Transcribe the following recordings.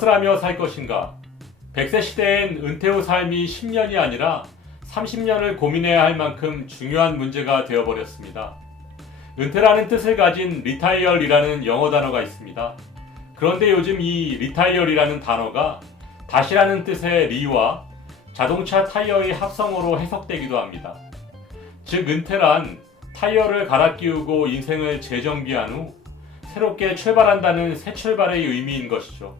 무엇을 하며 살 것인가? 100세 시대엔 은퇴 후 삶이 10년이 아니라 30년을 고민해야 할 만큼 중요한 문제가 되어버렸습니다. 은퇴라는 뜻을 가진 retire이라는 영어 단어가 있습니다. 그런데 요즘 이 retire이라는 단어가 다시라는 뜻의 re와 자동차 타이어의 합성어로 해석되기도 합니다. 즉 은퇴란 타이어를 갈아 끼우고 인생을 재정비한 후 새롭게 출발한다는 새 출발의 의미인 것이죠.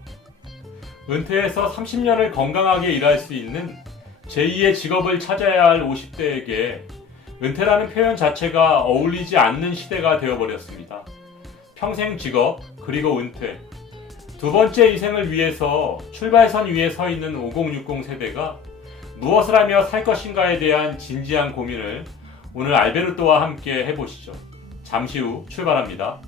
은퇴해서 30년을 건강하게 일할 수 있는 제2의 직업을 찾아야 할 50대에게 은퇴라는 표현 자체가 어울리지 않는 시대가 되어버렸습니다. 평생 직업 그리고 은퇴 두 번째 인생을 위해서 출발선 위에 서 있는 5060 세대가 무엇을 하며 살 것인가에 대한 진지한 고민을 오늘 알베르토와 함께 해보시죠. 잠시 후 출발합니다.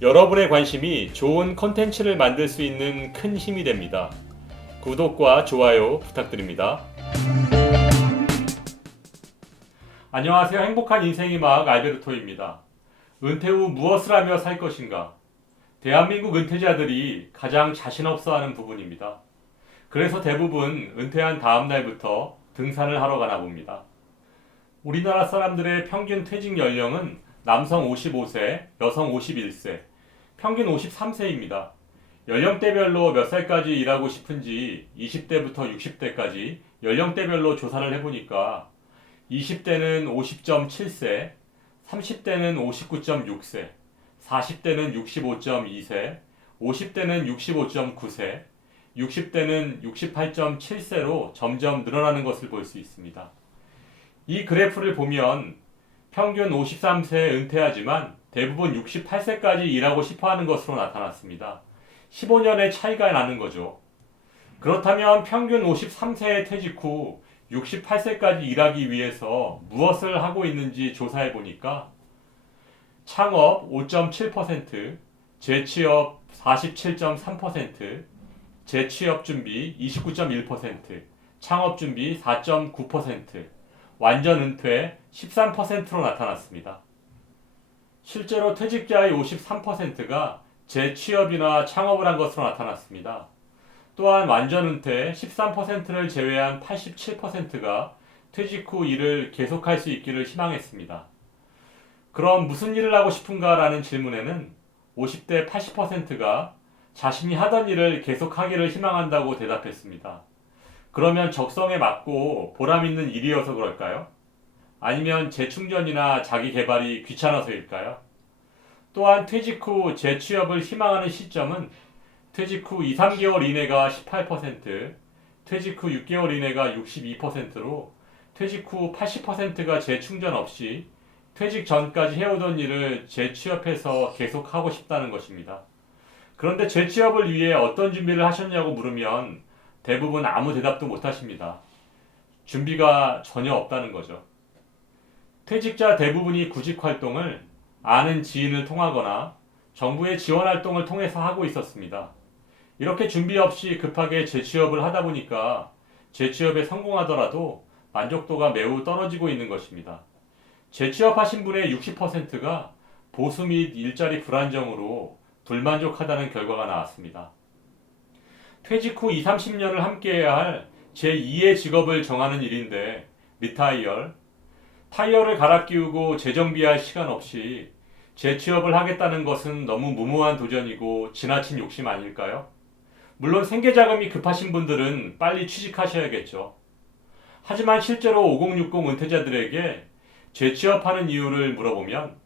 여러분의 관심이 좋은 컨텐츠를 만들 수 있는 큰 힘이 됩니다. 구독과 좋아요 부탁드립니다. 안녕하세요. 행복한 인생의 마학 알베르토입니다. 은퇴 후 무엇을 하며 살 것인가? 대한민국 은퇴자들이 가장 자신 없어하는 부분입니다. 그래서 대부분 은퇴한 다음 날부터 등산을 하러 가나 봅니다. 우리나라 사람들의 평균 퇴직 연령은 남성 55세, 여성 51세, 평균 53세입니다. 연령대별로 몇 살까지 일하고 싶은지 20대부터 60대까지 연령대별로 조사를 해보니까 20대는 50.7세, 30대는 59.6세, 40대는 65.2세, 50대는 65.9세, 60대는 68.7세로 점점 늘어나는 것을 볼 수 있습니다. 이 그래프를 보면 평균 53세에 은퇴하지만 대부분 68세까지 일하고 싶어하는 것으로 나타났습니다. 15년의 차이가 나는 거죠. 그렇다면 평균 53세에 퇴직 후 68세까지 일하기 위해서 무엇을 하고 있는지 조사해 보니까 창업 5.7%, 재취업 47.3%, 재취업 준비 29.1%, 창업 준비 4.9%, 완전 은퇴 13%로 나타났습니다. 실제로 퇴직자의 53%가 재취업이나 창업을 한 것으로 나타났습니다. 또한 완전 은퇴 13%를 제외한 87%가 퇴직 후 일을 계속할 수 있기를 희망했습니다. 그럼 무슨 일을 하고 싶은가라는 질문에는 50대 80%가 자신이 하던 일을 계속하기를 희망한다고 대답했습니다. 그러면 적성에 맞고 보람 있는 일이어서 그럴까요? 아니면 재충전이나 자기 개발이 귀찮아서일까요? 또한 퇴직 후 재취업을 희망하는 시점은 퇴직 후 2, 3개월 이내가 18%, 퇴직 후 6개월 이내가 62%로 퇴직 후 80%가 재충전 없이 퇴직 전까지 해오던 일을 재취업해서 계속하고 싶다는 것입니다. 그런데 재취업을 위해 어떤 준비를 하셨냐고 물으면 대부분 아무 대답도 못 하십니다. 준비가 전혀 없다는 거죠. 퇴직자 대부분이 구직 활동을 아는 지인을 통하거나 정부의 지원 활동을 통해서 하고 있었습니다. 이렇게 준비 없이 급하게 재취업을 하다 보니까 재취업에 성공하더라도 만족도가 매우 떨어지고 있는 것입니다. 재취업하신 분의 60%가 보수 및 일자리 불안정으로 불만족하다는 결과가 나왔습니다. 퇴직 후 20, 30년을 함께해야 할 제2의 직업을 정하는 일인데 리타이어, 타이어를 갈아 끼우고 재정비할 시간 없이 재취업을 하겠다는 것은 너무 무모한 도전이고 지나친 욕심 아닐까요? 물론 생계자금이 급하신 분들은 빨리 취직하셔야겠죠. 하지만 실제로 5060 은퇴자들에게 재취업하는 이유를 물어보면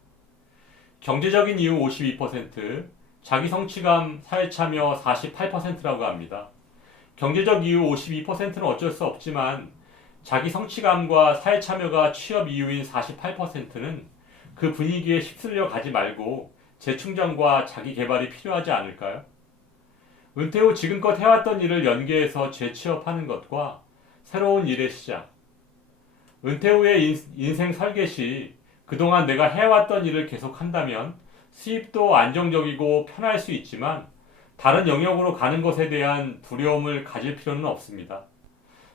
경제적인 이유 52%, 자기 성취감, 사회참여 48%라고 합니다. 경제적 이유 52%는 어쩔 수 없지만 자기 성취감과 사회참여가 취업 이유인 48%는 그 분위기에 휩쓸려 가지 말고 재충전과 자기 개발이 필요하지 않을까요? 은퇴 후 지금껏 해왔던 일을 연계해서 재취업하는 것과 새로운 일의 시작. 은퇴 후의 인생 설계 시 그동안 내가 해왔던 일을 계속한다면 수입도 안정적이고 편할 수 있지만 다른 영역으로 가는 것에 대한 두려움을 가질 필요는 없습니다.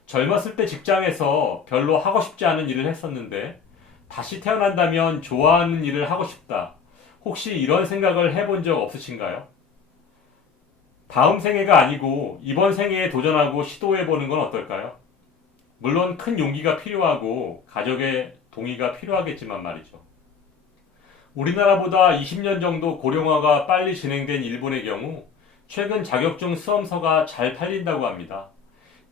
젊었을 때 직장에서 별로 하고 싶지 않은 일을 했었는데 다시 태어난다면 좋아하는 일을 하고 싶다. 혹시 이런 생각을 해본 적 없으신가요? 다음 생애가 아니고 이번 생애에 도전하고 시도해보는 건 어떨까요? 물론 큰 용기가 필요하고 가족의 동의가 필요하겠지만 말이죠. 우리나라보다 20년 정도 고령화가 빨리 진행된 일본의 경우 최근 자격증 수험서가 잘 팔린다고 합니다.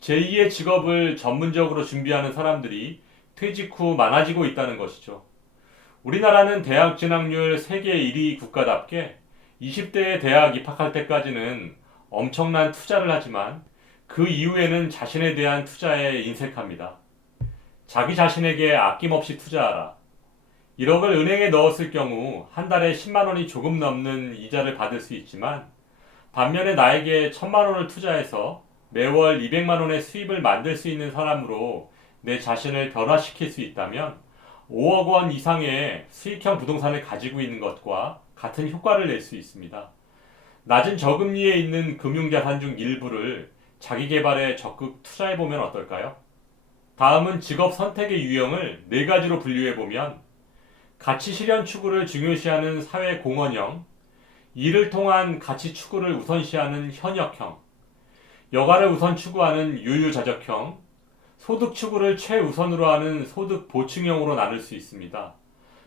제2의 직업을 전문적으로 준비하는 사람들이 퇴직 후 많아지고 있다는 것이죠. 우리나라는 대학 진학률 세계 1위 국가답게 20대에 대학 입학할 때까지는 엄청난 투자를 하지만 그 이후에는 자신에 대한 투자에 인색합니다. 자기 자신에게 아낌없이 투자하라. 1억을 은행에 넣었을 경우 한 달에 10만 원이 조금 넘는 이자를 받을 수 있지만 반면에 나에게 1000만 원을 투자해서 매월 200만 원의 수입을 만들 수 있는 사람으로 내 자신을 변화시킬 수 있다면 5억 원 이상의 수익형 부동산을 가지고 있는 것과 같은 효과를 낼 수 있습니다. 낮은 저금리에 있는 금융자산 중 일부를 자기 개발에 적극 투자해보면 어떨까요? 다음은 직업 선택의 유형을 4가지로 분류해보면 가치 실현 추구를 중요시하는 사회 공헌형, 일을 통한 가치 추구를 우선시하는 현역형, 여가를 우선 추구하는 유유자적형, 소득 추구를 최우선으로 하는 소득 보충형으로 나눌 수 있습니다.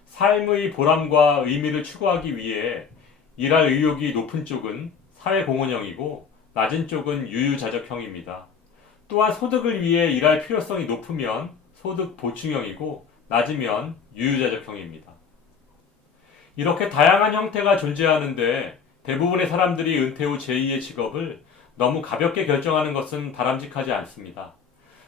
삶의 보람과 의미를 추구하기 위해 일할 의욕이 높은 쪽은 사회공헌형이고 낮은 쪽은 유유자적형입니다. 또한 소득을 위해 일할 필요성이 높으면 소득 보충형이고 낮으면 유유자적형입니다. 이렇게 다양한 형태가 존재하는데 대부분의 사람들이 은퇴 후 제2의 직업을 너무 가볍게 결정하는 것은 바람직하지 않습니다.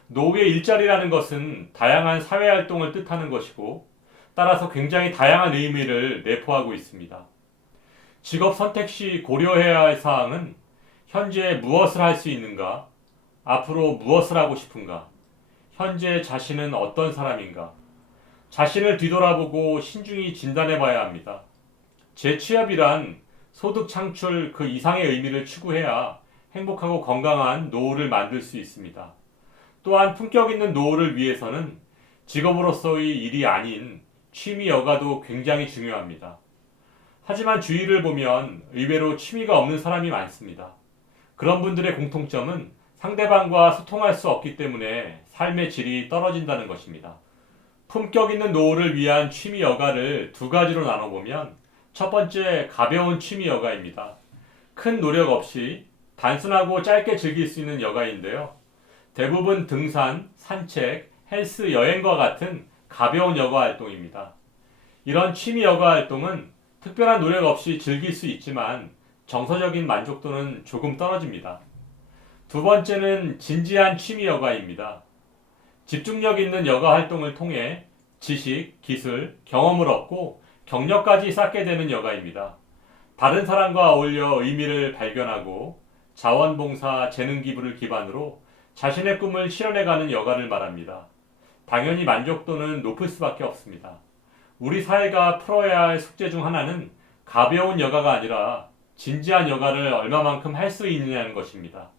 노후의 일자리라는 것은 다양한 사회활동을 뜻하는 것이고 따라서 굉장히 다양한 의미를 내포하고 있습니다. 직업 선택 시 고려해야 할 사항은 현재 무엇을 할 수 있는가, 앞으로 무엇을 하고 싶은가, 현재 자신은 어떤 사람인가, 자신을 뒤돌아보고 신중히 진단해 봐야 합니다. 재취업이란 소득 창출 그 이상의 의미를 추구해야 행복하고 건강한 노후를 만들 수 있습니다. 또한 품격 있는 노후를 위해서는 직업으로서의 일이 아닌 취미 여가도 굉장히 중요합니다. 하지만 주위를 보면 의외로 취미가 없는 사람이 많습니다. 그런 분들의 공통점은 상대방과 소통할 수 없기 때문에 삶의 질이 떨어진다는 것입니다. 품격 있는 노후를 위한 취미 여가를 2가지로 나눠보면 첫 번째 가벼운 취미 여가입니다. 큰 노력 없이 단순하고 짧게 즐길 수 있는 여가인데요. 대부분 등산, 산책, 헬스, 여행과 같은 가벼운 여가 활동입니다. 이런 취미 여가 활동은 특별한 노력 없이 즐길 수 있지만 정서적인 만족도는 조금 떨어집니다. 2번째는 진지한 취미 여가입니다. 집중력 있는 여가 활동을 통해 지식, 기술, 경험을 얻고 경력까지 쌓게 되는 여가입니다. 다른 사람과 어울려 의미를 발견하고 자원봉사, 재능기부를 기반으로 자신의 꿈을 실현해가는 여가를 말합니다. 당연히 만족도는 높을 수밖에 없습니다. 우리 사회가 풀어야 할 숙제 중 하나는 가벼운 여가가 아니라 진지한 여가를 얼마만큼 할 수 있느냐는 것입니다.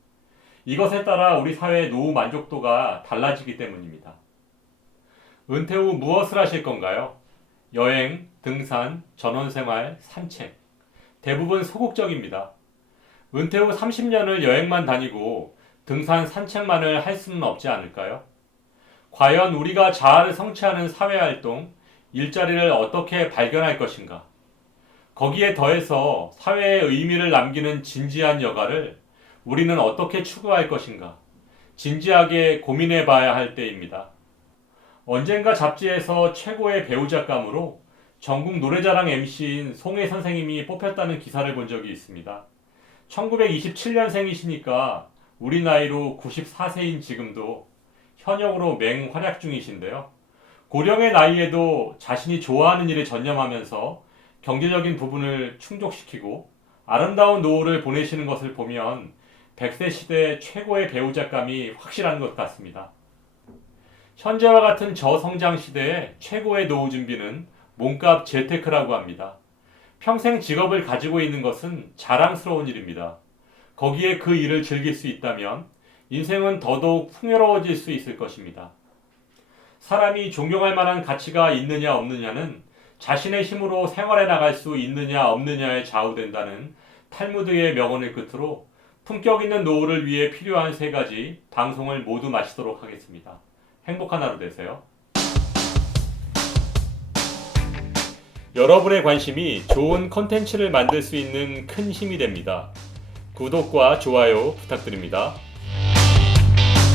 이것에 따라 우리 사회의 노후 만족도가 달라지기 때문입니다. 은퇴 후 무엇을 하실 건가요? 여행, 등산, 전원생활, 산책. 대부분 소극적입니다. 은퇴 후 30년을 여행만 다니고 등산, 산책만을 할 수는 없지 않을까요? 과연 우리가 자아를 성취하는 사회활동, 일자리를 어떻게 발견할 것인가? 거기에 더해서 사회에 의미를 남기는 진지한 여가를 우리는 어떻게 추구할 것인가? 진지하게 고민해 봐야 할 때입니다. 언젠가 잡지에서 최고의 배우작감으로 전국 노래자랑 MC인 송혜 선생님이 뽑혔다는 기사를 본 적이 있습니다. 1927년생이시니까 우리 나이로 94세인 지금도 현역으로 맹활약 중이신데요. 고령의 나이에도 자신이 좋아하는 일에 전념하면서 경제적인 부분을 충족시키고 아름다운 노후를 보내시는 것을 보면 100세 시대 최고의 배우작감이 확실한 것 같습니다. 현재와 같은 저성장 시대의 최고의 노후 준비는 몸값 재테크라고 합니다. 평생 직업을 가지고 있는 것은 자랑스러운 일입니다. 거기에 그 일을 즐길 수 있다면 인생은 더더욱 풍요로워질 수 있을 것입니다. 사람이 존경할 만한 가치가 있느냐 없느냐는 자신의 힘으로 생활해 나갈 수 있느냐 없느냐에 좌우된다는 탈무드의 명언을 끝으로 품격 있는 노후를 위해 필요한 세 가지 방송을 모두 마치도록 하겠습니다. 행복한 하루 되세요. 여러분의 관심이 좋은 컨텐츠를 만들 수 있는 큰 힘이 됩니다. 구독과 좋아요 부탁드립니다.